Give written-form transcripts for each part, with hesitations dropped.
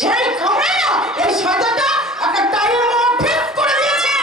সেই কামড়ে না এই শয়তানটা একটা টাইম ঠিক করে দিয়েছে।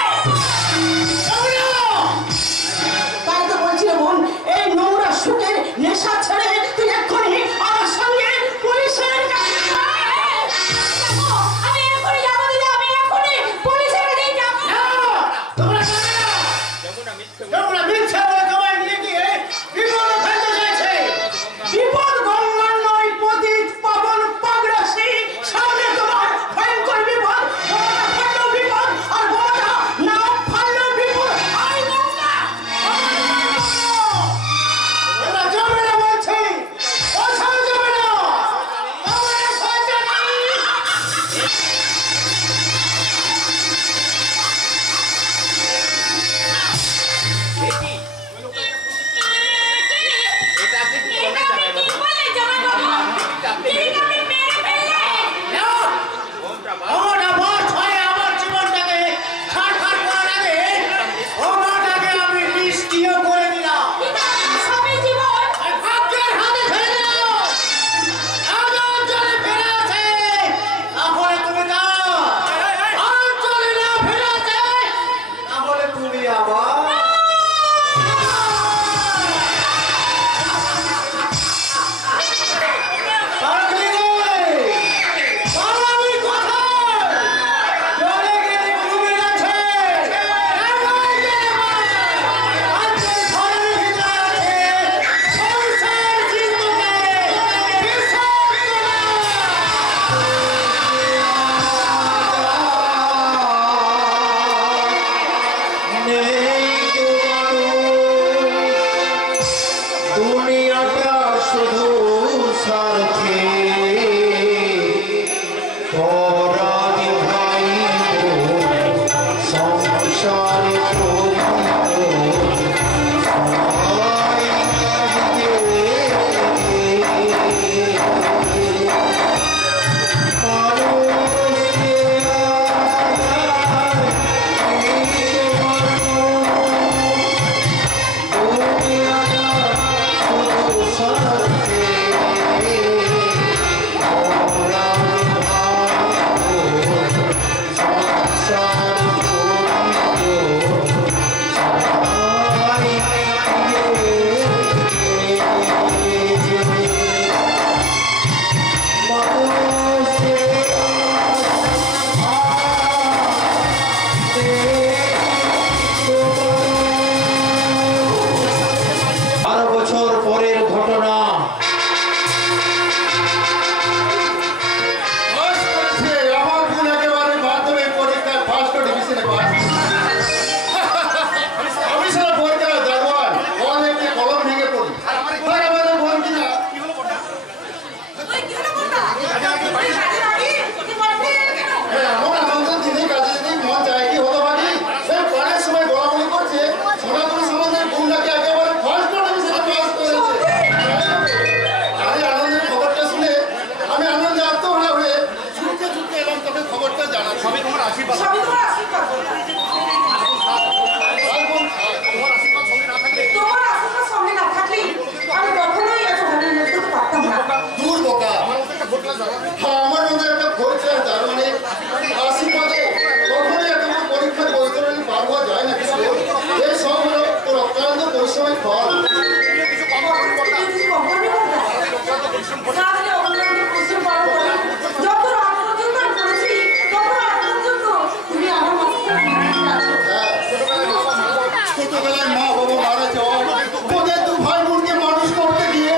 সবই তোমার আশীর্বাদ। তোমার আশীর্বাদ সঙ্গে না থাকলে আমি কখনোই এত ভালো করতে পারতাম না। দূর বোকা, আমার মধ্যে একটা ভয় ছিল, তার মানে আশীর্বাদে কখনোই এত বড় পরীক্ষার বৈতরণী পার হওয়া যায় না। এই সব হলো তোর অক্লান্ত পরিশ্রমের ফল। ছোটবেলায় মা বাবা মারা যাওয়া, তোদের দু ভাই বোনকে মানুষ করতে গিয়ে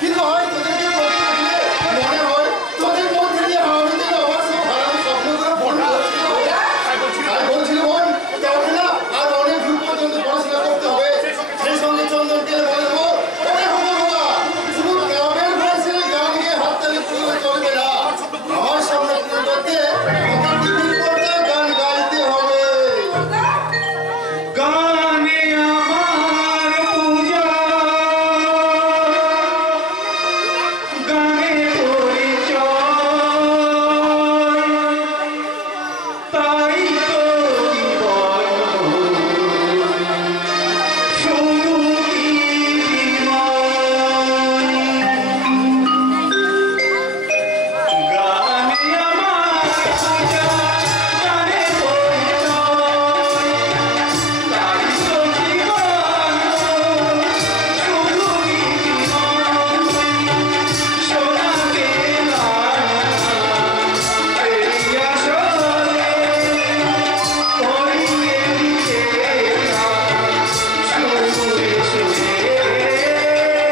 কিন্তু হয় তোদেরকে করতে গিয়ে মনে হয় তোদের মধ্যে দিয়ে আমি থেকে আমার সব ভালো স্বপ্নগুলো পূর্ণ হচ্ছিল। তাই বলছিল বোন, তবে না আর অনেক দূর পর্যন্ত পড়াশোনা করতে হবে। সেই সঙ্গে চন্দনকে বলে দেবো, ওরে হবে বাবা, শুধু গ্রামের ভাষায় গান গিয়ে হাততালি তুলে চলবে না। আমার সামনে পূরণ করতে গান গাইতে হবে। গানে আমার পূজা, গানে পরিচয়, তাই তো জীবন শুধু গানে আমার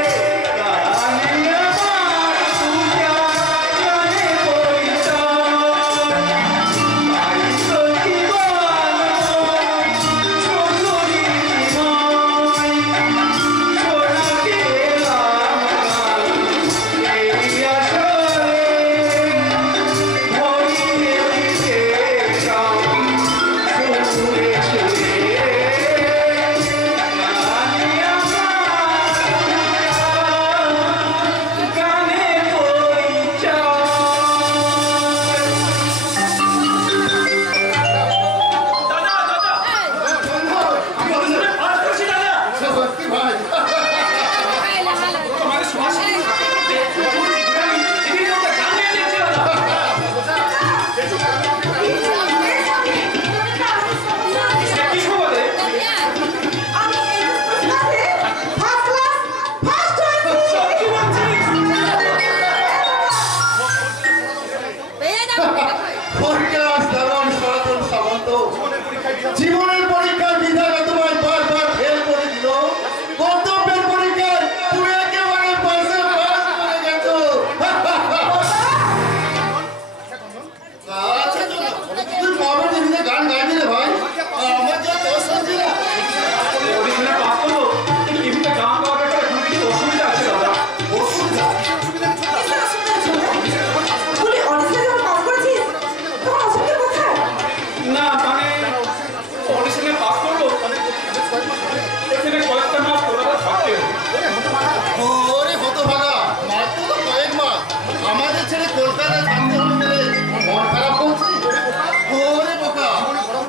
পূজা, গানে জীবনের পরীক্ষায় বিধাতা তোমায় বারবার ফেল করে দিল। কর্তব্যের পরীক্ষায় তুমি একেবারে পাশে পাস করে গেছো। আচ্ছা তুই বাবার টিভিতে গান গাইবি রে ভাই, আমার যা তোর শুনছি না অডিশনে পাস করলো, টিভিতে গান গাওয়ার ব্যাপারে কোনো কিছু অসুবিধা আছে দাদা? অসুবিধা না মানে অডিশনে পাস করলো, এখানে কয়েকটা মাস কলকাতা থাকতে হবে। ওরে হতভাগা, মাত্র তো কয়েক মাস আমাদের ছেড়ে কলকাতায় থাকতে হবে বলে মন খারাপ করছি। ওরে বোকা,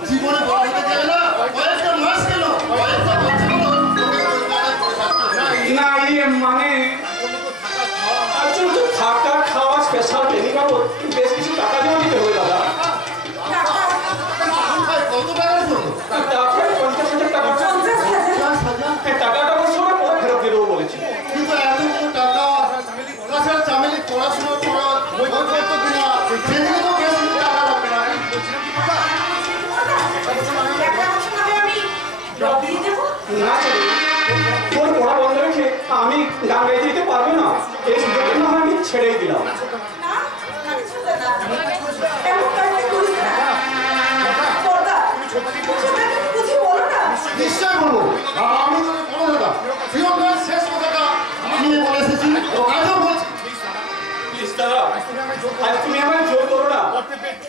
জীবনে বড় হতে যায় না, কয়েকটা মাস কেন কয়েকটা বছর হলো তোকে কলকাতায় পড়ে থাকতে হবে। না ইয়ে মানে আচ্ছা থাকা খাওয়া স্পেশাল ট্রেনিং বাবদ বেশ কিছু টাকা জমা দিতে হবে দাদা। কত টাকার জন্য? তারপরে 50,000 টাকা। টাকাটা অবশ্য পরে ফেরত দিয়ে দেবো বলেছি। কিন্তু এতগুলো টাকা তাছাড়া চামেলি পড়াশোনা করা বই করতো কিনা সেদিকে তো বেশ কিছু টাকা লাগবে না। না তোর পড়া বন্ধ রেখে আমি গান গাইতে দিতে পারবো না, এই সুযোগটা না আমি ছেড়েই দিলাম। নিশ্চয় বলবো, আমি তোকে বলো দাদা, প্রিয়ঙ্কার শেষ কথাটা আমি বলে এসেছি, আজও বলছি। দাদা আজ তুমি আমায় জোর করো না,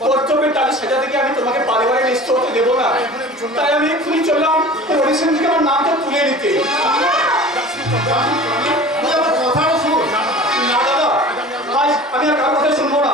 কর্তব্যের টালি সেটা থেকে আমি তোমাকে বারে বারে নিষ্ঠ হতে দেবো না। তাই আমি এক্ষুনি চললাম অডিশন থেকে আমার নামটা তুলে নিতে। তুই আমার কথাটা শোন। না দাদা, আজ আমি আর কারোর কথা শুনবো না।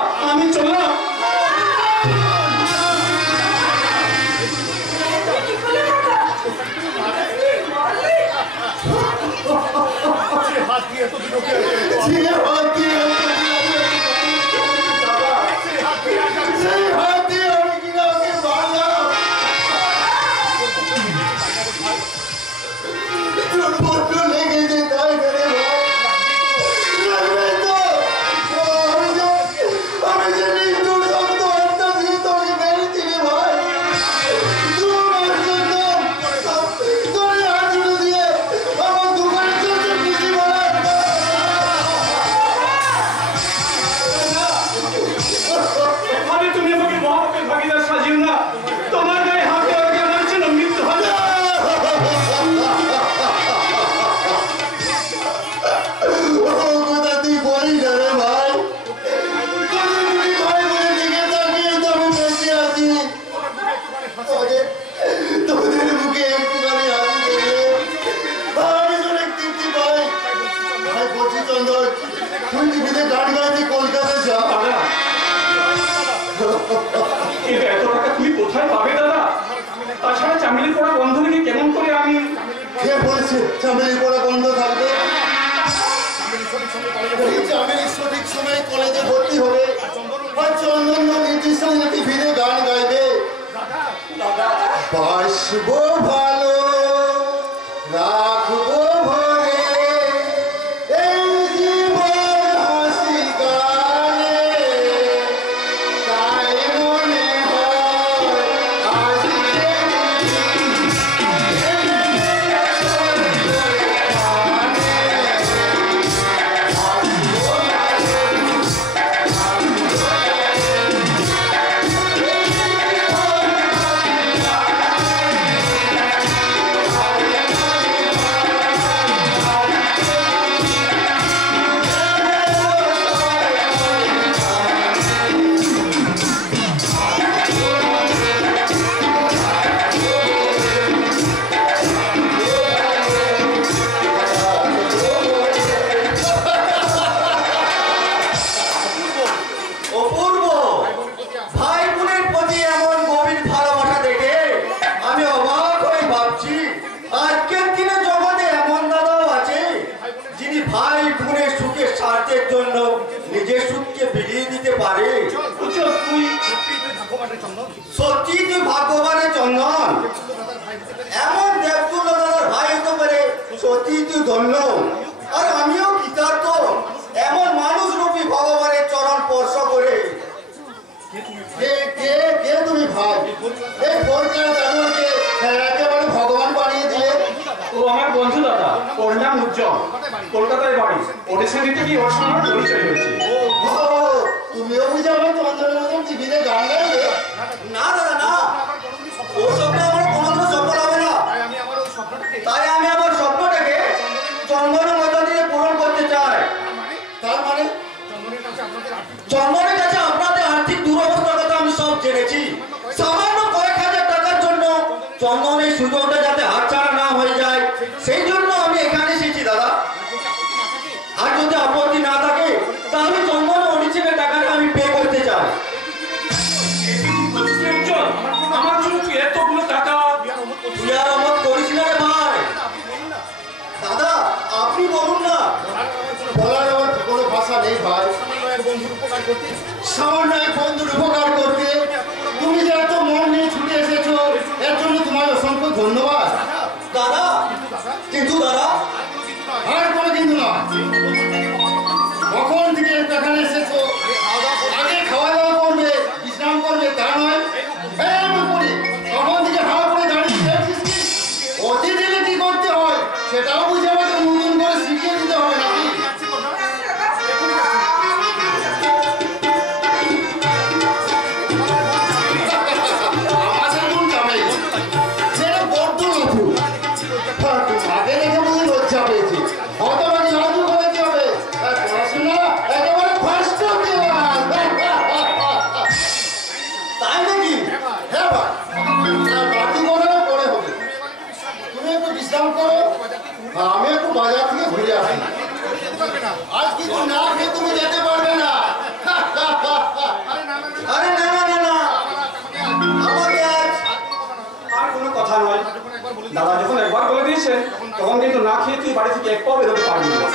দাদা যখন একবার বলে দিয়েছেন তখন কিন্তু না খেয়ে তুই বাড়ি থেকে এক পাও বেরোতে পারবি না।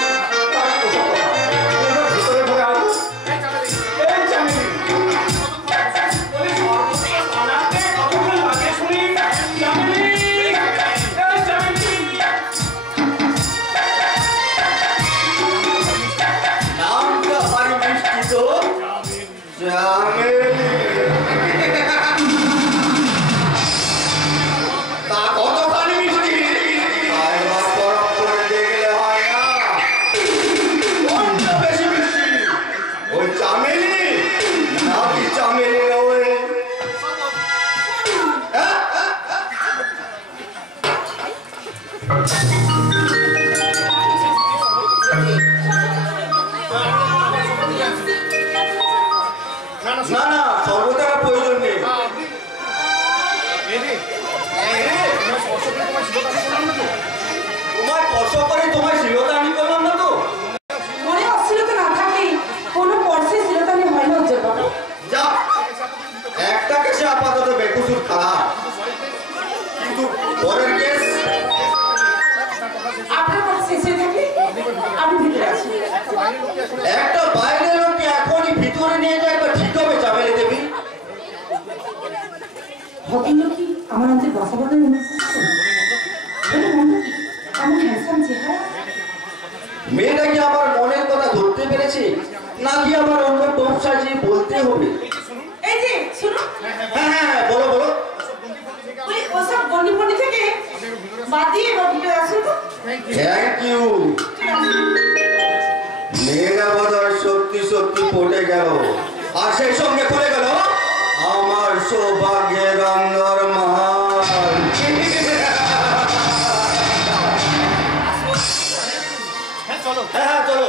তা কতখানি মিষ্টি একবার পরখ করে দেখলে হয় না কোনটা বেশি মিষ্টি ওই চামেলি নাকি চামেলি ওই না না সর্বদার প্রয়োজন নেই তোমার স্পর্শ করে তোমার শ্লীলতা আমি করলাম না তো মনে অশ্লীলতা না থাকলেই কোনো পর্ষে শ্লীলতানি হয় না উজ্জ্বল বাবু। যা একটা কেসে আপাতত বেকসুর খারাপ কিন্তু পরের কেস আপনার কথা শেষ হয়ে থাকলে আমি ভিতরে আছি। একটা বাইরের লোককে এখনই ভিতরে নিয়ে যায় তো ঠিক হবে চামেলি দেবী ভদ্রলোক কি আমার অন্তে বসা বদল এমন হ্যান্ডসাম চেহারা। মেয়েটা কি আমার মনের কথা ধরতে পেরেছে নাকি আমার অন্য টোপ সাজিয়ে বলতে হবে এই যে শুনুন, হ্যাঁ হ্যাঁ বলো বলো ওই ওসব গন্ডি থেকে বাদ দিয়ে এবার ভিতরে আসুন তো। থ্যাংক ইউ মেয়েরা বোধহয় সত্যি সত্যি পটে গেল আর সেই সঙ্গে খুলে গেল আমার সৌভাগ্যের অন্দর মহান হ্যাঁ হ্যাঁ চলো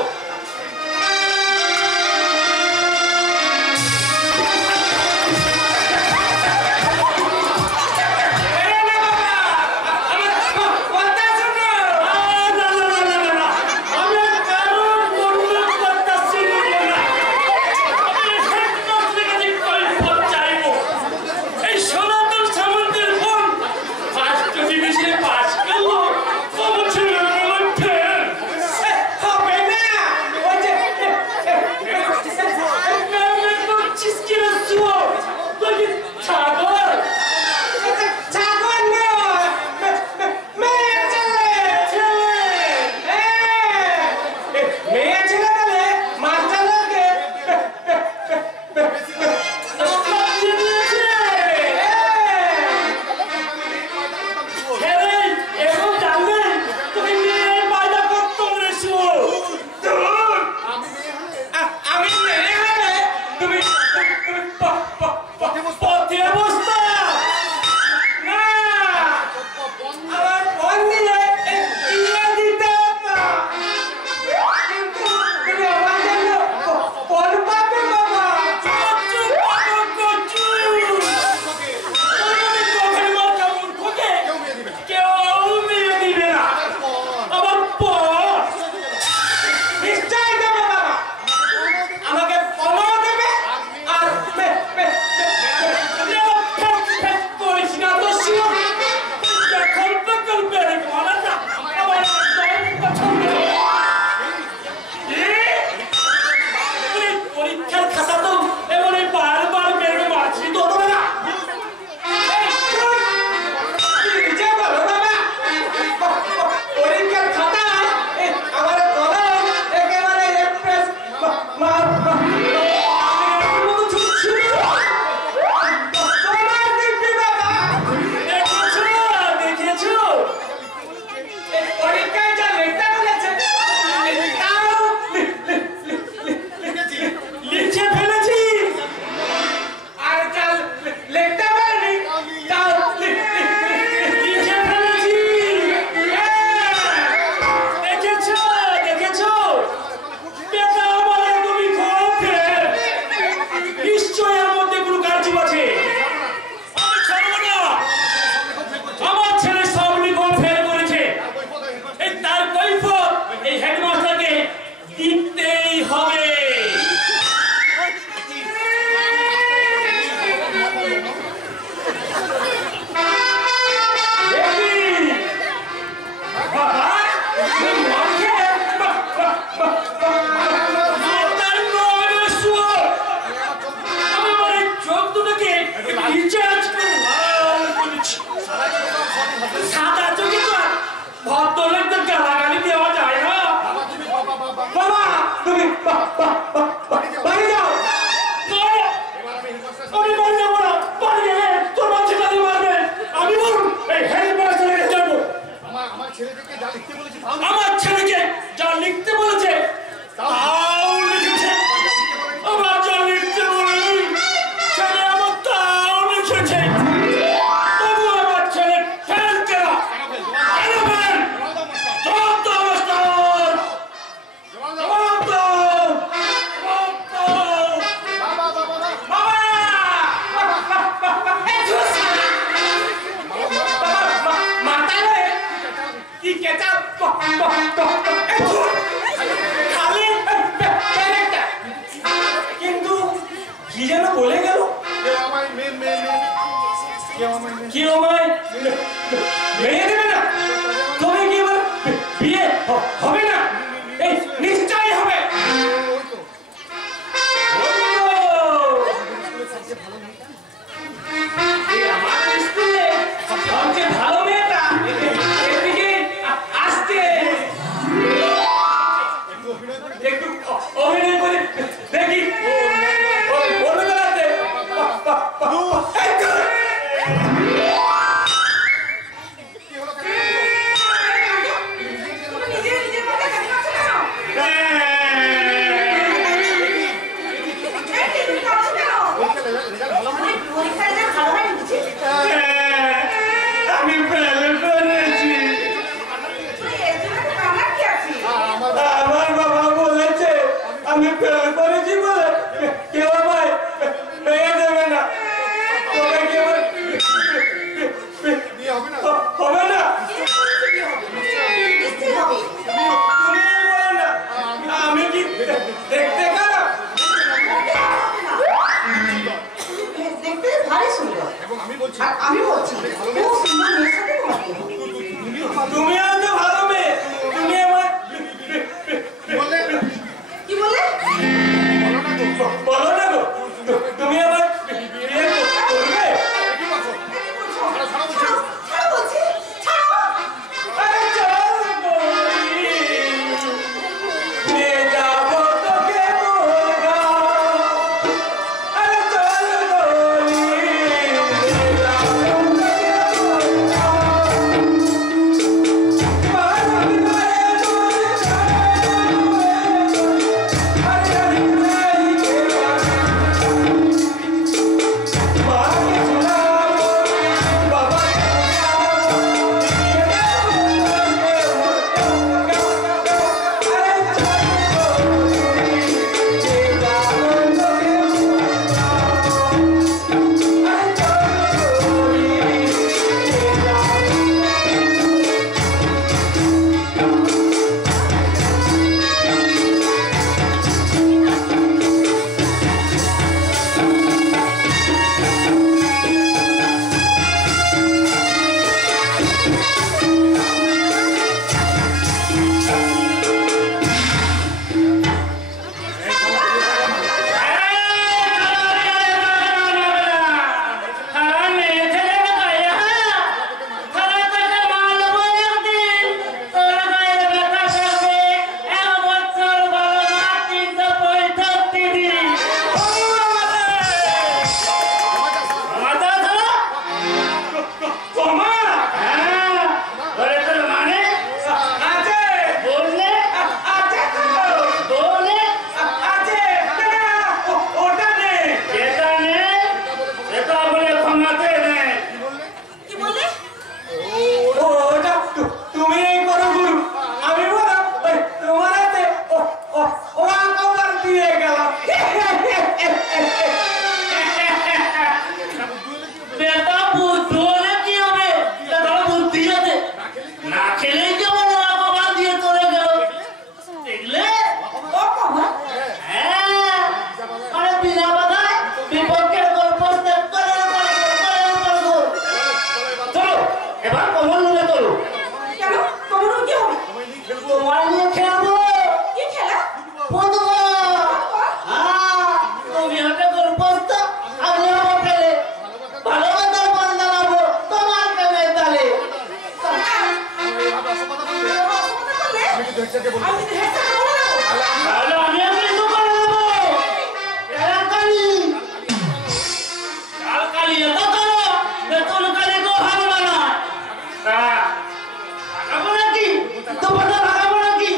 কিন্তু কি যেন বলে গেল কি আমায় মেয়ে দেবে না তুমি কি এবার বিয়ে হবে না এই নিশ্চয়ই হবে আমার স্কুলে সবচেয়ে ভালো মেয়েটা এদিকে আসতে একটু অভিনয় করে দেখি আমার বাবা বলেছে আমি ফেল করেছি বলে কেউ আমায় মেয়ে দেবে না তবে কি হবে না তুমি বলো না আমি কি দেখতে খারাপ দেখতে ভারী সুন্দর আর আমি বলছি খুব সুন্দর মেয়ের সাথে তোমার বিয়ে হবে। তুমিও তো ভালো মেয়ে তুমি আমার কি বলে বলো না গো তুমি আমার বিয়ে করবে ছাড়ো বলছি ছাড়ো আরে চল বলি নিয়ে যাবো তোকে মোরা আরে চল বলি নিয়ে যাবো তোকে মোরা বাড়ি तो पता लगा कि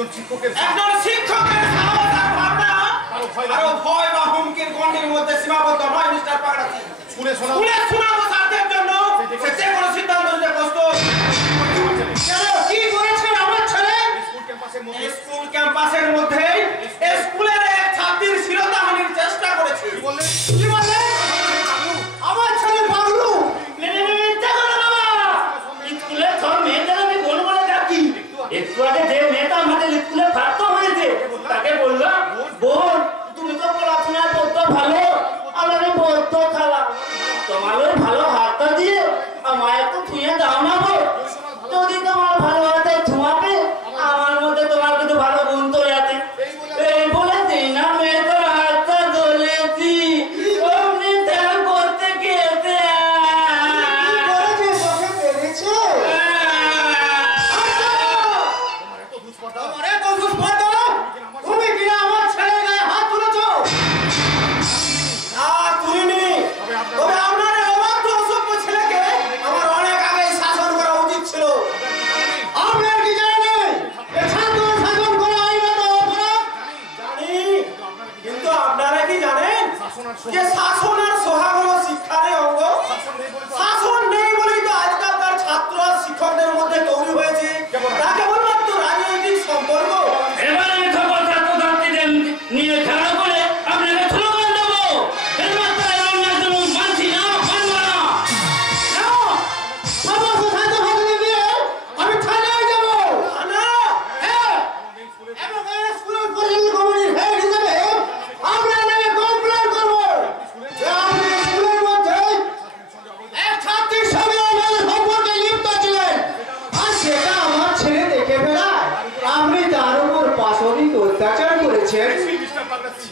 একজন শিক্ষকের সাহস আর ভাবনা আরো ভয় বা হুমকির গণ্ডির মধ্যে সীমাবদ্ধ নয় মিস্টার পাগড়াচি। শুনে শোনাবো স্বার্থের জন্য সে যে কোনো সিদ্ধান্ত নিতে প্রস্তুত। কি করেছেন আমার ছেলে? স্কুল ক্যাম্পাসের মধ্যে স্কুলের এক ছাত্রীর শিরোধারণের চেষ্টা করেছে। কি বললেন? আমার ছেলে পাগলু? স্কুলের সব মেয়েদের আমি বলবো না কি একটু আগে যে মেয়েটা আমাদের স্কুলে ছাত্র হয়েছে তাকে বললাম, বোন তুমি তো পড়াশোনা করতে ভালো, আমাদের বলতো খারাপ, তোমার ওই ভালো হাতটা দিয়ে আমার একটু ছুঁয়ে দাও না গো। যদি তোমার ভালো হাতে ছুঁয়াবে আমার মধ্যে তোমার কিন্তু ভালো গুণ তো আছে। এই বলে দিই না মেয়েটার হাতটা ধরেছি অমনি ধ্যান করতে গিয়েছে। তুমি কিনা আমার ছেলের গায়ে হাত তুলেছো? তবে আপনার এই অবাধ্য অসভ্য ছেলেকে আমার অনেক আগেই শাসন করা উচিত ছিল। আপনার কি জানা নেই এ ছাত্র শাসন করা আইনত অপরাধ? জানি, কিন্তু আপনারা কি জানেন যে শাসন আর সোহাগ হলো শিক্ষার অঙ্গ? শাসন নেই বলেই তো আজকালকার ছাত্র আর শিক্ষকদের মধ্যে তৈরি হয়েছে তা কেবলমাত্র রাজনৈতিক সম্পর্ক। এবার আমি সকল ছাত্রছাত্রীদের নিয়ে খেলা করে আপনাকে স্লোগান দেবো, হেডমাস্টার এবং একজন মানছি না, মানব না। সমস্ত ছাত্রছাত্রীদের নিয়ে আমি থানায় যাব। না, হ্যাঁ, এবং এই স্কুলের পরিচালন কমিটির হেড হিসেবে আপনার নামে কমপ্লেন করব যে আপনি স্কুলের মধ্যে এক ছাত্রীর সঙ্গে আমাদের সম্পর্কে লিপ্ত ছিলেন, আর সেটা আমার ছেলে দেখে বেড়ায়। আপনি তার উপর পাশবিক অত্যাচার করেছেন। মিস্টার পাগড়াচি,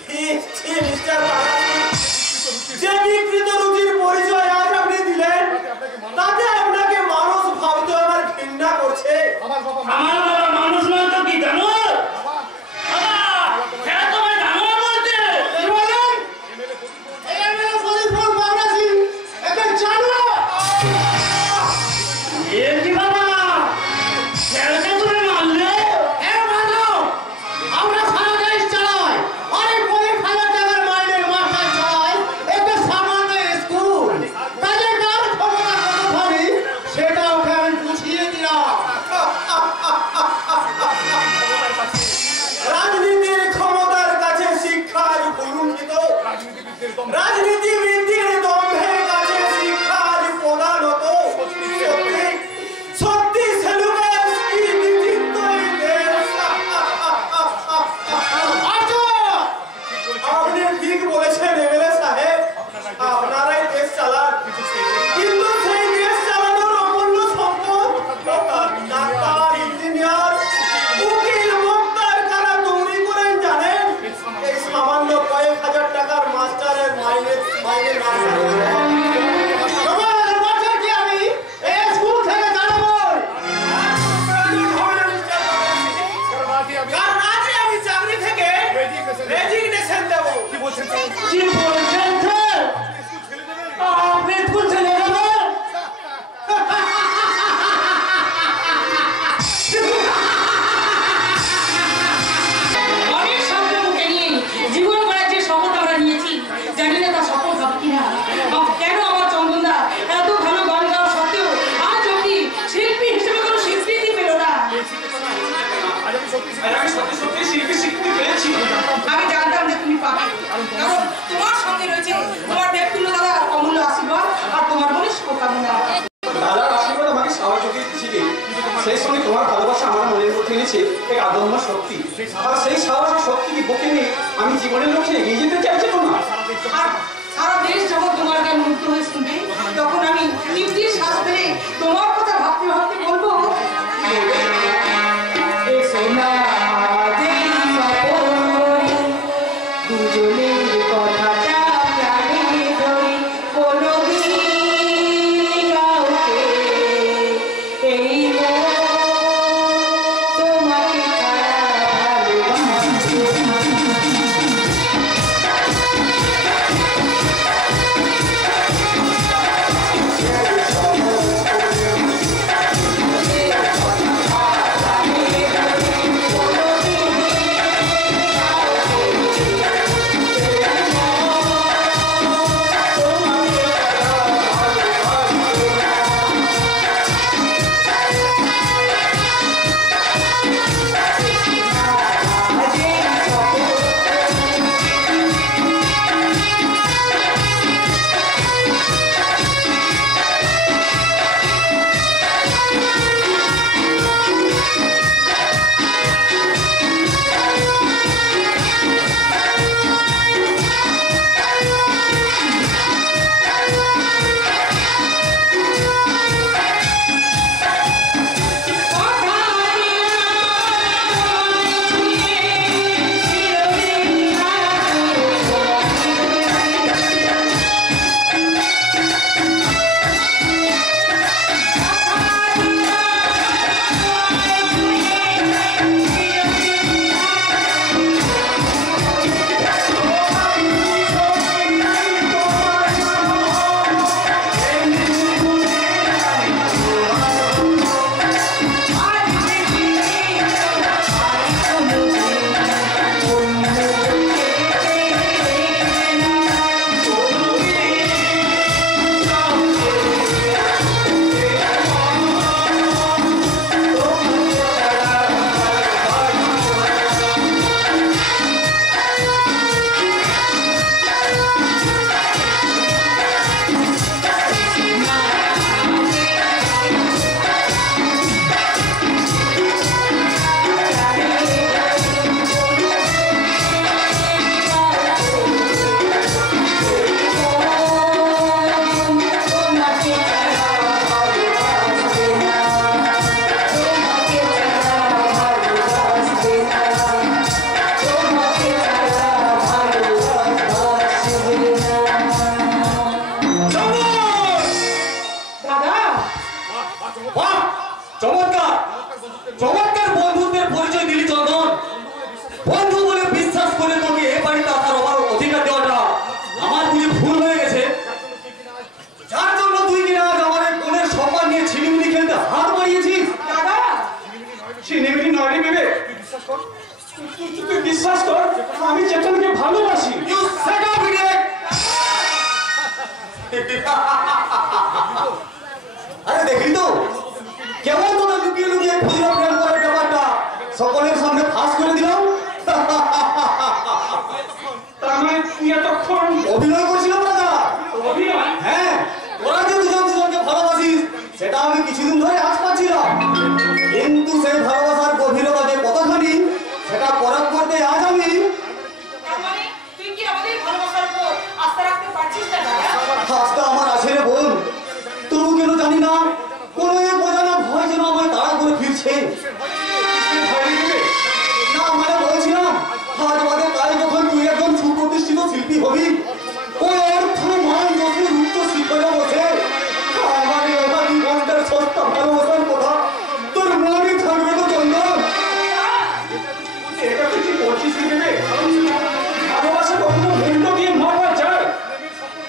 যে বিকৃত রুচির পরিচয় আজ আপনি দিলেন তাতে আপনাকে মানুষ ভাবতে আমার ঘৃণা করছে। আমার বাবা আমার বাবা মানুষ নয় তো কি জানো? বাবা, হ্যাঁ তোমায় জানোয়ার বলছে। কি বলেন? এই এমএলএ ফরিদপুর পাগড়াচি একে জানোয়ার। এ কি বাবা, ছেলেকে তুমি মারলে? হ্যাঁ মানলাম, আমরা সারা দেশ চালাই, অনেক কোটি হাজার টাকার মাইনের মাথায় চালাই একটা সামান্য স্কুল। তাদের কার ক্ষমতা কতখানি সেটা ওকে আমি বুঝিয়ে দিলাম। রাজনীতির ক্ষমতার কাছে শিক্ষা আজ কলঙ্কিত, রাজনীতিবিদদের দম্ভের কাছে শিক্ষা আজ প্রধানত। সত্যি সেলুকাস কি বিচিত্র এই দেশ। আচ্ছা, আপনি ঠিক বলেছেন এমএলএ সাহেব, আপনারাই দেশ চালান, কিন্তু সেই দেশ চালানোর অমূল্য সম্পদ ডাক্তার, ইঞ্জিনিয়ার, উকিল, মোক্তার কারা তৈরি করেন জানেন? এই সামান্য কয়েক হাজার টাকার মাস্টারের মাইনে তোমার বলছে কি আমি এই স্কুল থেকে জানাবো? কারণ আজ আমি চাকরি থেকে রেজিগনেশন দেবো। কি বলছেন স্যার? আপনি স্কুল ছেড়ে যাবেন? অনেক স্বপ্ন মুখে নিয়ে জীবন গড়ার যে শপথ আমরা নিয়েছি, জানি না তা সফল হবে কিনা। কেন আমার চন্দনদা এত ভালো গান গাওয়া সত্ত্বেও আজ অব্দি শিল্পী হিসেবে কোনো স্বীকৃতি পেল না? আমি সত্যি সত্যি শিল্পী স্বীকৃতি পেয়েছি। আমি জানতাম যে তুমি পাবে, কারণ তোমার সঙ্গে রয়েছে তোমার ব্যক্তিগত দাদা অমূল্য আশীর্বাদ আর তোমার মনে শুভকামনা। দাদার আশীর্বাদ আমাকে সাহায্য দিকে, সেই সঙ্গে তোমার ভালোবাসা আমার মনের মধ্যে এনেছে এক আদম্য শক্তি, আর সেই সাহস আর শক্তিকে বুকে নিয়ে আমি জীবনের লক্ষ্যে এগিয়ে যেতে চাইছি না। আর সারা দেশ যখন তোমার গান মুগ্ধ হয়ে শুনবে, তখন আমি তৃপ্তির শ্বাস ফেলে তোমার কথা ভাবতে ভাবতে বলবো, এসো না যেই সপন, দুজনের কথাটা প্রাণে ধরি, কোনোদিন কাউকে এই মন তোমাকে ছাড়া ভালোবাসে। বাহ, চমৎকার চমৎকার বন্ধুত্বের পরিচয় দিলি চন্দন। বন্ধু বলে বিশ্বাস করে তোকে এ বাড়িতে আসার অধিকার দেওয়াটা আমার বুঝি ভুল হয়ে গেছে, যার জন্য তুই কিনা আজ আমার বোনের সম্মান নিয়ে ছিনিমিনি খেলতে হাত বাড়িয়েছিস। দাদা ছিনিমিনি নয় রে বিবেক, তুই বিশ্বাস কর আমি চেতনকে ভালোবাসি। You shut up, idiot! আরে দেখলি তো কেমন তোরা লুকিয়ে লুকিয়ে খুচরা প্রেম করার ব্যাপারটা সকলের সামনে ফাঁস করে দিলাম। তার মানে তুই এতক্ষণ অভিনয় করছিলাম দাদা। অভিনয়? হ্যাঁ, তোরা যে দুজন দুজনকে ভালোবাসিস সেটা আমি কিছুদিন ধরে আজ পাচ্ছিলাম, কিন্তু সেই ভালোবাসার গভীরতা যে কতখানি সেটা পরখ করতে আজ আমি। তার মানে তুই কি আমাদের ভালোবাসার উপর আস্থা রাখতে পারছিস না দাদা? আজটা আমার আছে রে বোন, তবু কেন জানি না কোনো এক অজানা ভয় যেন আমায় তাড়া করে ফিরছে। না মানে বলছিলাম আজ বাদে কাল যখন তুই একজন সুপ্রতিষ্ঠিত শিল্পী হবি, ওই অর্থ মান যখন উচ্চ শিখরে বসে আমার এবার জীবনটার সস্তা ভালোবাসার কথা তোর মনে থাকবে তো চন্দন। এটা তুই কি বলছিস রে বিবেক? ভালোবাসা কখনো মূল্য দিয়ে মাপা যায়?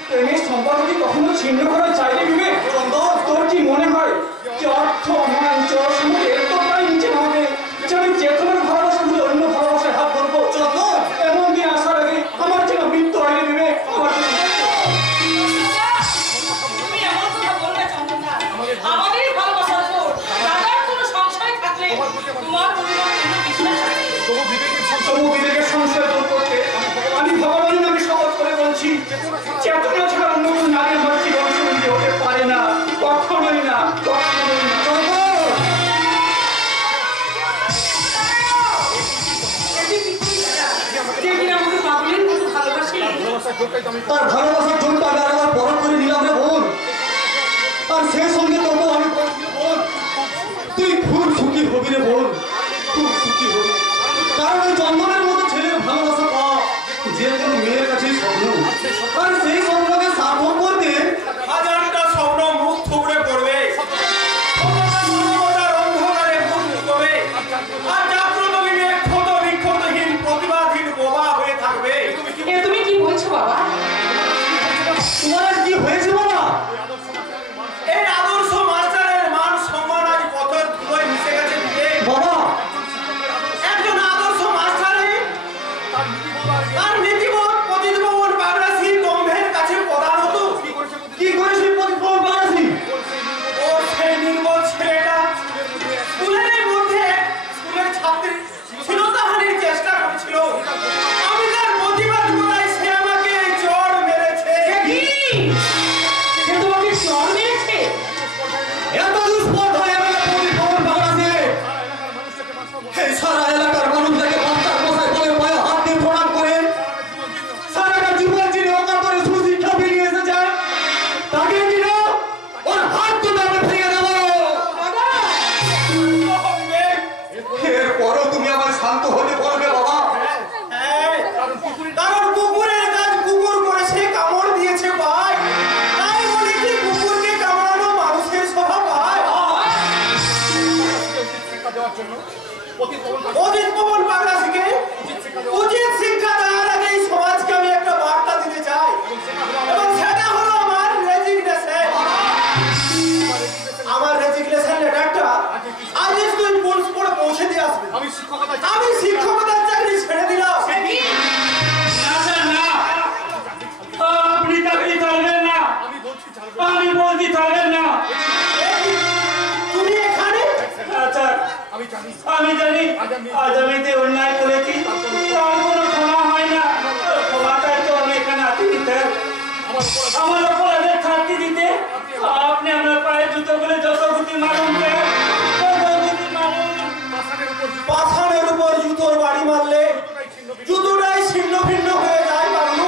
প্রেমের সম্পর্ক কি কখনো ছিন্ন করা যায় রে বিবেক? চন্দন, তোর কি মনে হয় যে অর্থ মান যশ এতটাই নিচে নামবে যে আমি যে কোনো ভালোবাসা ভুলে অন্য ভালোবাসায় হাত ধরবো? চন্দন, এমন দিন আসার আগে আমার যেন মৃত্যু হয় রে বিবেক, আমার যেন মৃত্যু হয়। তুমি এমন কথা বলবে চন্দনদা, আমাদের ভালোবাসার উপর দাদার কোনো সংশয় থাকলে তোমার পরিবার কোনো বিশ্বাস আছে? তবু বিবেকের সংশয় দূর করতে আমি ভগবানের নামে শপথ করে বলছি, চেতনা ছাড়া অন্য কোনো নারী আমার জীবন সঙ্গী হতে পারে না, কখনোই না, কখনোই না। যে কিনা আমাকে পাগলের মতো ভালোবাসে। তার ভালোবাসার জন্য আমি আরেকবার পরখ করে নিলাম রে বোন, আর সেই সঙ্গে তবু আমি বলছি রে বোন, তুই খুব সুখী হবি রে বোন, খুব সুখী হবি, কারণ ওই চন্দনের মতো ছেলের ভালোবাসা পাওয়া যে কোনো মেয়ের কাছেই স্বপ্ন, আর সেই স্বপ্নকে সার্থক করতে হাজারটা স্বপ্ন মুখ থুবড়ে পড়বে, মানবতার অন্ধকারে মুখ লুকোবে, আর জাগ্রত বিবেক ক্ষত বিক্ষতহীন প্রতিবাদহীন বোবা হয়ে থাকবে। এ তুমি কি বলছো বাবা? তোমার আর কি হয়েছে বাবা? এই আদর্শ মাস্টারের মান সম্মান আজ পথের ধুলোয় মিশে গেছে বিবেক। বাবা, একজন আদর্শ মাস্টারে তার নীতিবোধ পতিতপাবন বাগড়াসির দম্ভের কাছে প্রদান হতো। কি করেছি প্রতিফলন বাড়াছি? ও সেই নির্মল ছেলেটা স্কুলের মধ্যে স্কুলের ছাত্রী ছিনতাহানির চেষ্টা করেছিল, আমি তার প্রতিবাদ করাই সে আমাকে চড় মেরেছে। কি? সে তোমাকে চর মেরেছে? এত দুষ্পর্ধা এলাকার প্রতিফলন বাড়াছে, এই সারা এলাকার মানুষটাকে বাচ্চার মশাই বলে পায়ে হাত দিয়ে প্রণাম করে সারাটা জীবন যিনি অকাতরে সুশিক্ষা ফিরিয়ে এসেছে তাকে কিনা ওর হাত দুটো আমি ভেঙে দেবো। বাবা এরপরও তুমি আমার শান্ত হতে পারবে বাবা? হ্যাঁ, কারণ কুকুরের কাজ কুকুর করেছে, কামড় দিয়েছে ভাই, তাই বলে কি কুকুরকে কামড়ানো মানুষের স্বভাব হয়? অজিত পবন বাগড়াসিকে উচিত শিক্ষা দেওয়ার আগে এই সমাজকে আমি একটা বার্তা দিতে চাই, এবং সেটা হলো আমার রেজিগনেশন। আমার রেজিগনেশন লেটারটা আজ তুই পুলিশ পৌঁছে দিয়ে আসবে। আমি শিক্ষকতার চাকরি ছেড়ে দিলাম। না স্যার, না, আপনি চাকরি ছাড়বেন না, আমি বলছি ছাড়বেন না। তুমি এখানে? আচ্ছা, আমি জানি আজ আমি যে অন্যায় করেছি তার কোনো ক্ষমা হয় না, ক্ষমাটাই তো আমি এখানে আছি দিতে, আমার অপরাধের শাস্তি দিতে আপনি আমার পায়ে জুতো করে যত গুটি মারুন, তত গুটি মারুন। পাথানের উপর জুতোর বাড়ি মারলে জুতোটাই ছিন্ন ভিন্ন হয়ে যায় বাবু,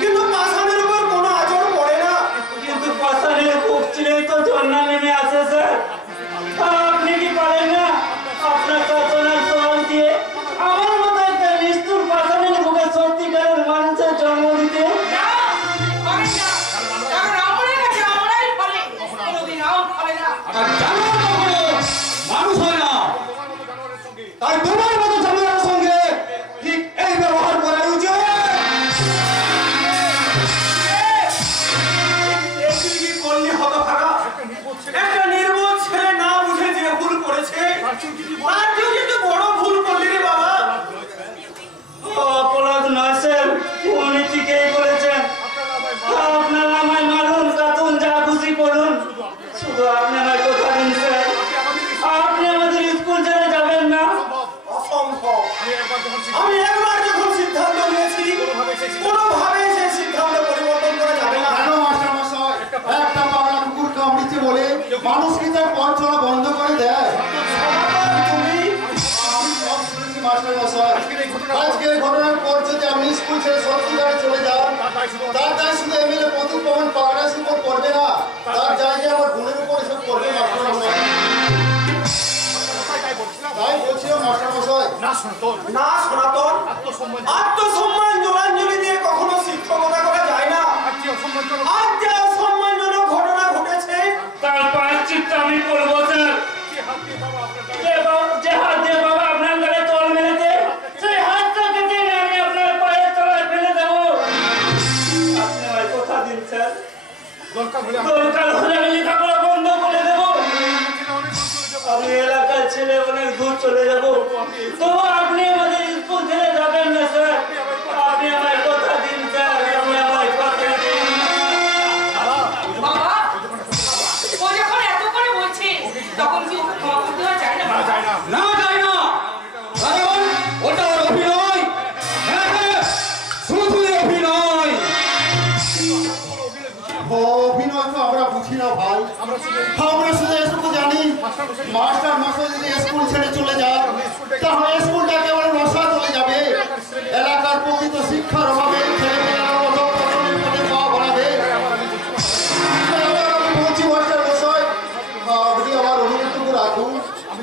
কিন্তু পাথানের উপর কোনো আচর পড়ে না। কিন্তু পাশানের বুক চিনেই তো ঝর্ণা নেমে আসে স্যার, আপনি কি পারেন না আপনার শাসনের সহন দিয়ে আমার মতো একটা নিষ্ঠুর পাশানের বুকে সত্যিকারের মানুষের জন্ম দিতে? না, পারে না। কারণ আমাদের কাছে আমরাই ফলে, কোনোদিন আও ফলে না। আর জানো তার কেউ কিন্তু বড় ভুল করলি রে বাবা। অপরাধ নয় স্যার, উনি ঠিকই করেছেন। আপনারা আমায় মারুন, কাতুন, যা খুশি করুন, শুধু আপনি আমায় কথা দিন স্যার, আপনি আমাদের স্কুল ছেড়ে যাবেন না। অসম্ভব। আমি একবার যখন সিদ্ধান্ত নিয়েছি কোনোভাবে সেই সিদ্ধান্ত পরিবর্তন করা যাবে না। কেন মাস্টার মশাই একটা পাগলা কুকুর কামড়িতে বলে মানুষ কি তার পথ চলা বন্ধ করে দেয়? তুমি আমি সব শুনেছি মাস্টার মশাই। আজকের ঘটনার পর যদি আপনি স্কুল ছেড়ে সত্যিকারে চলে যান, তার দায় শুধু এমএলএ প্রদীপ পবন পাগলাসির উপর পড়বে না, তার জায়গায় আমার বোনের উপর এসব পড়বে মাস্টার মশাই। তাই বলছিলাম মাস্টার মশাই, না সনাতন, আত্মসম্মান জলাঞ্জলি দিয়ে কখনো শিক্ষকতা করা যায় না। আজ যে অসম্মানজনক ঘটনা ঘটেছে তার প্রায়শ্চিত্ত আমি করবো স্যার। যে হাত দিয়ে বাবা আপনার গালে তল মেরেছে, সেই হাতটা কেটে আমি আপনার পায়ের তলায় ফেলে দেবো। আপনি আমায় কথা দিন স্যার, দরকার হলে আমি লেখাপড়া বন্ধ করে দেবো। আমি এলাকার ছেলে অনেক দূর চলে যাবো, তো আপনি আমাদের স্কুল ছেড়ে যাবেন না স্যার। আপনি আমায় কথা দিন স্যার, আপনি আমায় কথা দিন। বাবা, ও যখন এত করে বলছে তখন কি ওকে ক্ষমা করতে দেওয়া যায় না? না যায় না, কারণ ওটা ওর অভিনয়। হ্যাঁ হ্যাঁ, শুধু অভিনয়। অভিনয় তো আমরা বুঝি না ভাই, আমরা শুধু এসবকে জানি মাস্টার মশাই যদি স্কুল ছেড়ে চলে যায় তাহলে স্কুলটা একেবারে নশা চলে যাবে। এলাকার প্রকৃত শিক্ষার অভাবে ছেলেমেয়েরা অধঃপতনের পথে পা বাড়াবে। আমি বলছি মাস্টার মশাই, আপনি আমার অনুরোধটুকু রাখুন। আমি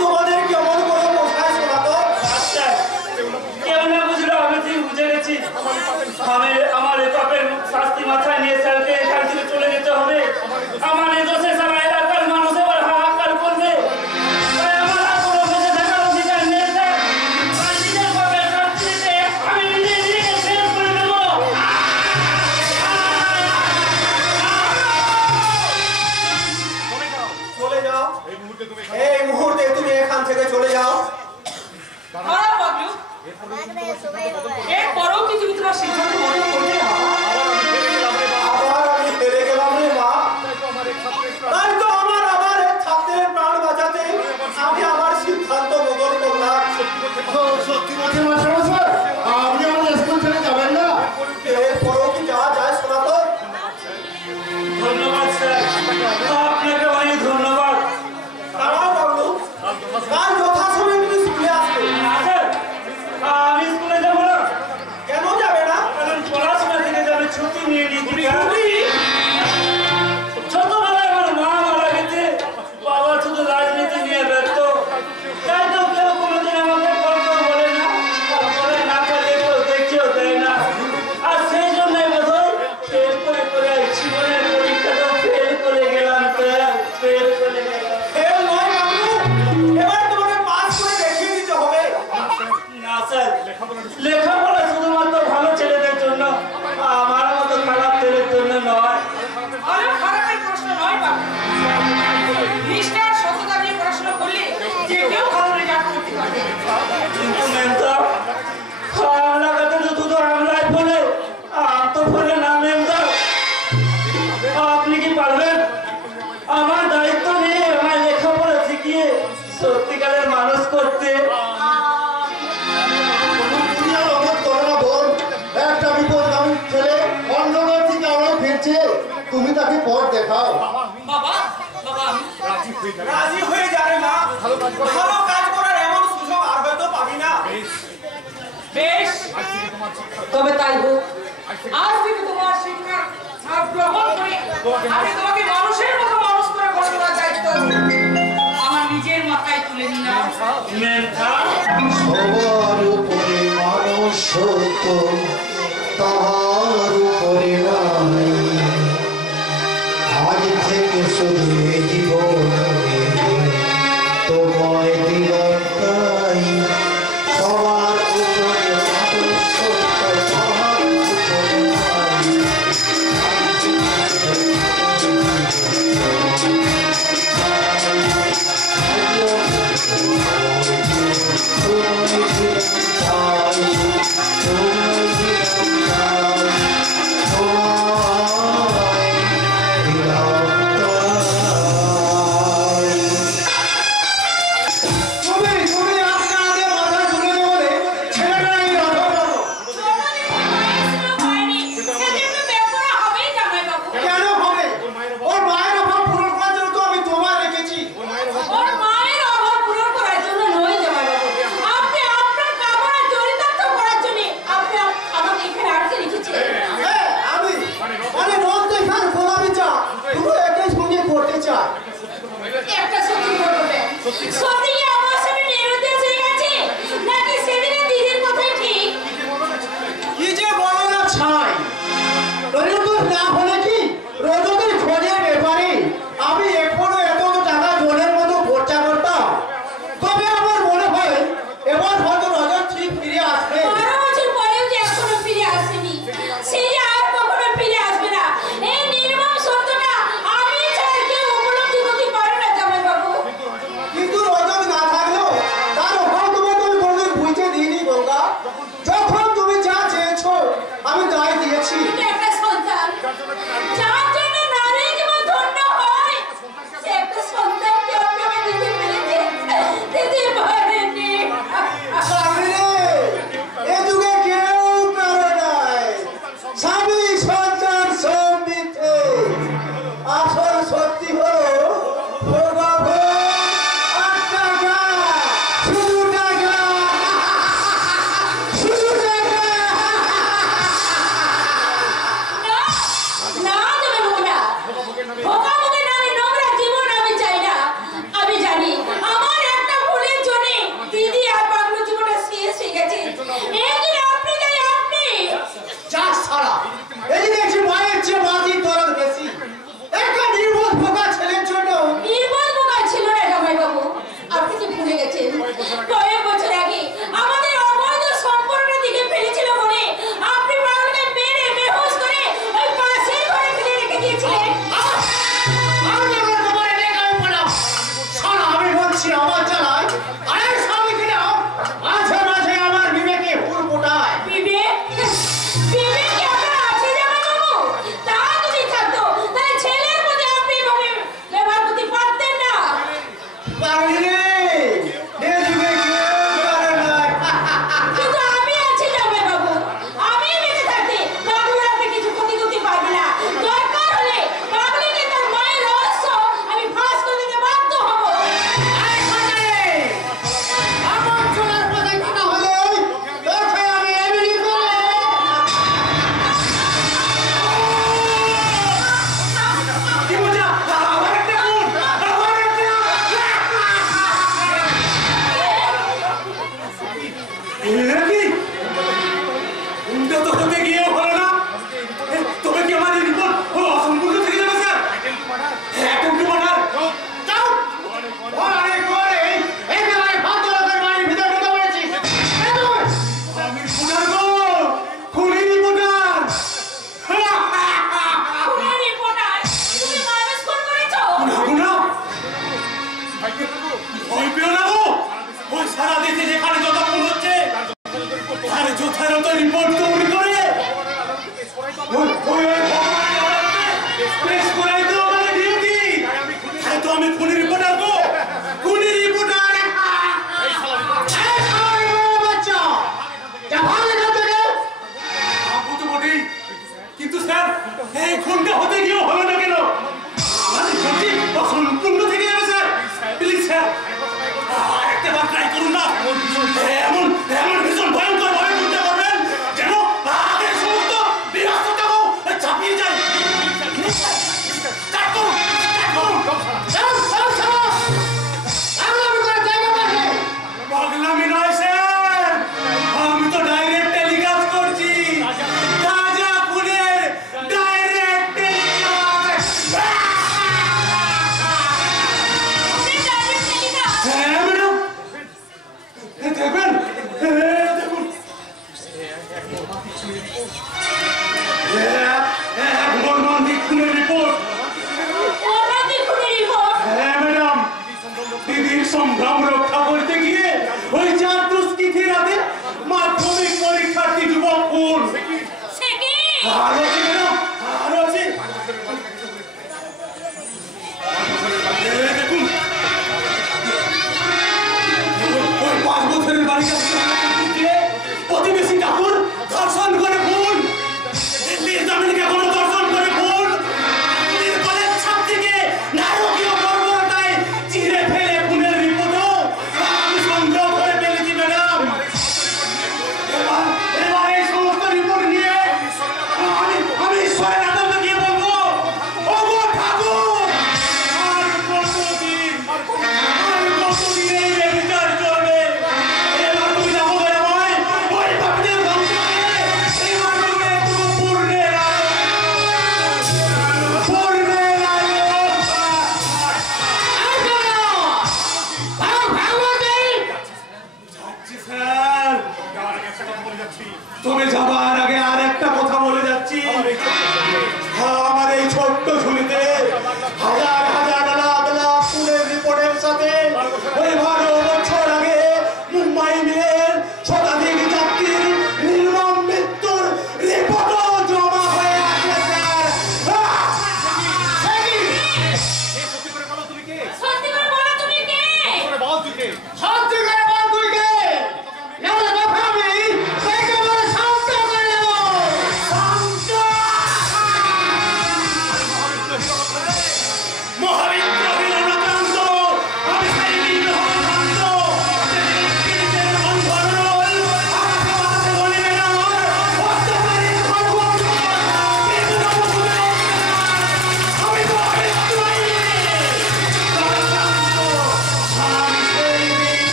তোমাদের কেমন করে বোঝাই সনাতন? আচ্ছা, কেউ না বুঝলো, আমি ঠিক বুঝে গেছি। আমার এই পাপের শাস্তি মাথায় নিয়ে স্যারকে এখান থেকে চলে যেতে হবে। আমার এই দোষে সারা এলাকার মানুষ এবার হাহাকার করবে। তাই আমার আর কোনো বেঁচে থাকার অধিকার নেই স্যার। আর নিজের পাপের শাস্তি দিতে আমি নিজেকে শেষ করে দেবো। চলে যাও, এই মুহূর্তে তুমি এখান থেকে চলে যাও। খারাপ পাগলু, এরপরেও কি তুমি তোমার সিদ্ধান্ত বদল করবে না? আবার আমি হেরে গেলাম রে মা। তাই তো আমার আবার এক ছাত্রের প্রাণ বাঁচাতে আমি আমার সিদ্ধান্ত বদল করলাম। সত্যি বলছেন মাস্টার মশাই, আপনি আমাদের স্কুল ছেড়ে যাবেন না? এরপরেও কি যাওয়া যায় সনাতন? ধন্যবাদ স্যার, আপনাকে অনেক ধন্যবাদ। দাঁড়াও বাবলু, কাল যথাসময়ে তুমি স্কুলে আসবে। না স্যার, আমি স্কুলে যাবো না। কেন যাবে না? কারণ পড়াশোনা থেকে যাবে ছুটি নিয়ে নিতে। ছুটি? ছোটবেলায় আমার মা মারা গেছে, বাবা শুধু রাজনীতি নিয়ে ব্যস্ত। তাই তো কেউ কোনোদিন আমাকে গল্প বলে না, তারপরে না খেলে কেউ দেখেও দেয় না। আর সেই জন্যই বোধহয় ফেল করে জীবনের পরীক্ষাটাও ফেল করে গেলাম স্যার, ফেল করে গেলাম। ফেল নয় বাবলু, এবার তোমাকে পাস করে দেখিয়ে দিতে হবে। না স্যার, লেখাপড়া শুধুমাত্র ভালো ছেলেদের জন্য, আমার মতো খারাপ ছেলের জন্য নয়। ভালো খারাপের প্রশ্ন নয় বাবু, নিষ্ঠার সততা নিয়ে পড়াশোনা করলে যে কেউ ভালো রেজাল্ট করতে পারবে। কিন্তু মেমটা আমরা কাছে তো শুধু আমলাই বলে, আম তো বলে না মেমটা। আপনি কি পারবেন আমার দায়িত্ব নিয়ে আমার লেখাপড়া শিখিয়ে সত্যিকারের মানুষ করতে? দুনিয়ার অমত করো না বোন, একটা বিপদগামী ছেলে অন্ধকার থেকে আলোয় ফিরছে, তুমি তাকে পথ দেখাও। বাবা, বাবা আমি রাজি হয়ে যাবে মা, ভালো কাজ করার এমন সুযোগ আর হয়তো পাবি না। বেশ, তবে তাই হোক। আজ থেকে তোমার শিক্ষা গ্রহণ করে আমি তোমাকে মানুষের মতো মানুষ করে বড় করার দায়িত্ব আমার নিজের মাথায় তুলে নিলাম। মেমটা সবার উপরে মানুষ সত্য, তাহার উপরে নাই। আজ থেকে শুধু এই জীবনে তোমায় দিলাম তাই। সবার উপরে মানুষ সত্য, তাহার উপরে নাই। আজ সত্যি কি আমার সামনে নিরুদ্দেশ হয়ে গেছে নাকি সেদিনের দিদির কথাই ঠিক? কি যে বলো না ছাই, রজত না হলে কি রজতের খোঁজের ব্যাপারে আমি এখনো এত টাকা জলের মতো খরচা করতাম। তবে আমার মনে হয় এবার হয়তো রজত ঠিক ফিরে আসবে। 12 বছর পরেও যে এখনো ফিরে আসেনি, সে যে আর কখনো ফিরে আসবে না, এই নির্মম সত্যটা আমি ছাড়া কেউ উপলব্ধি করতে পারে না জামাইবাবু। কিন্তু রজত না থাকলেও তার অভাব তোমাকে আমি কোনোদিন বুঝতে দিইনি গঙ্গা। যখন তুমি যা চেয়েছো আমি তাই দিয়েছি। এটা একটা সন্তান, যার জন্য নারী জীবন ধন্য হয়, সে একটা সন্তানকে অন্যভাবে দিতে পেরেছে, দিতে পারেনি। স্বামীরে, এ যুগে কেউ কারো নাই। স্বামী সন্তান সব মিথ্যে। আসল সত্যি হলো ভগবান আর টাকা, শুধু টাকা, শুধু টাকা। না, না দেবে নোংরা, ভোগাভোগের নামে নোংরা জীবন আমি চাই না। আমি জানি আমার একটা ভুলের জন্যে দিদি আর বাংলো জীবনটা শেষ হয়ে গেছে। এই যে আপনি তাই আপনি। যা সারা, এই যে দেখছি মায়ের চেয়ে মাটির দরদ বেশি। একটা নির্বোধ বোকা ছেলের জন্য নির্বোধ বোকা ছিল না জামাইবাবু, আপনি কি ভুলে গেছেন? কয়েক বছর আগে আমাদের অবৈধ সম্পর্কের দিকে ফেলেছিল বলে আপনি বাংলাকে মেরে বেহুশ করে ওই পাশের ঘরে ফেলে রেখে দিয়েছিলেন। আমি আমার তোমার এলাকা আমি বললাম, শোনো আমি বলছি আমার জ্বালায় আরে স্বামী কিনা মাঝে মাঝে আমার বিবেকে হুড় ফোটায়। বিবেক, বিবেক কি আপনার আছে জামাইবাবু? তা যদি থাকতো তাহলে ছেলের মধ্যে আপনি এভাবে ব্যবহার করতে পারতেন না। পারলি রে, এ যুগে কেউ পারে নাই। কিন্তু আমি আছি জামাইবাবু, আমি বেঁচে থাকতে বাবুর আপনি কিছু ক্ষতি করতে পারবে না। দরকার হলে বাবুকে তার মায়ের রহস্য আমি ফাঁস করে দিতে বাধ্য হব। আরে সাজারে, আমার চলার পথে কি না হলে তোকে আমি এমনি করে কি মজা, আবার একটা গুণ, আবার একটা। এরা কি উন্নত হতে গিয়ে হলো না? তবে কি আমাদের রিপোর্ট অসম্পূর্ণ থেকে যাবে স্যার? Attempt to murder. যাও ঘরে ঘরে এই বেলায় ভাত জলাদের বাড়ির ভিতরে ঢুকে পড়েছিস। এই তো, আমি খুনার গো, খুনি রিপোর্টার। খুনের রিপোর্টার, তুমি মানুষ খুন করেছো? না ভয় পেও না গো, ওই সারা দেশে যেখানে যত খুন হচ্ছে তার যথাযথ রিপোর্ট তৈরি করে ওই ভগবানের আদালতে পেশ করাই তো আমাদের ডিউটি। তাই তো আমি খুনি রিপোর্টার গো, খুনি রিপোর্টার। এই শালার মেয়ে বাচ্চা, যা ভাগ এখান থেকে। আপু তো বটেই, কিন্তু স্যার এই খুনটা হতে গিয়েও হলো না কেন? আমাদের সত্যি অসম্পূর্ণ থেকে যাবে স্যার। প্লিজ স্যার, একটা বার ট্রাই করুন না।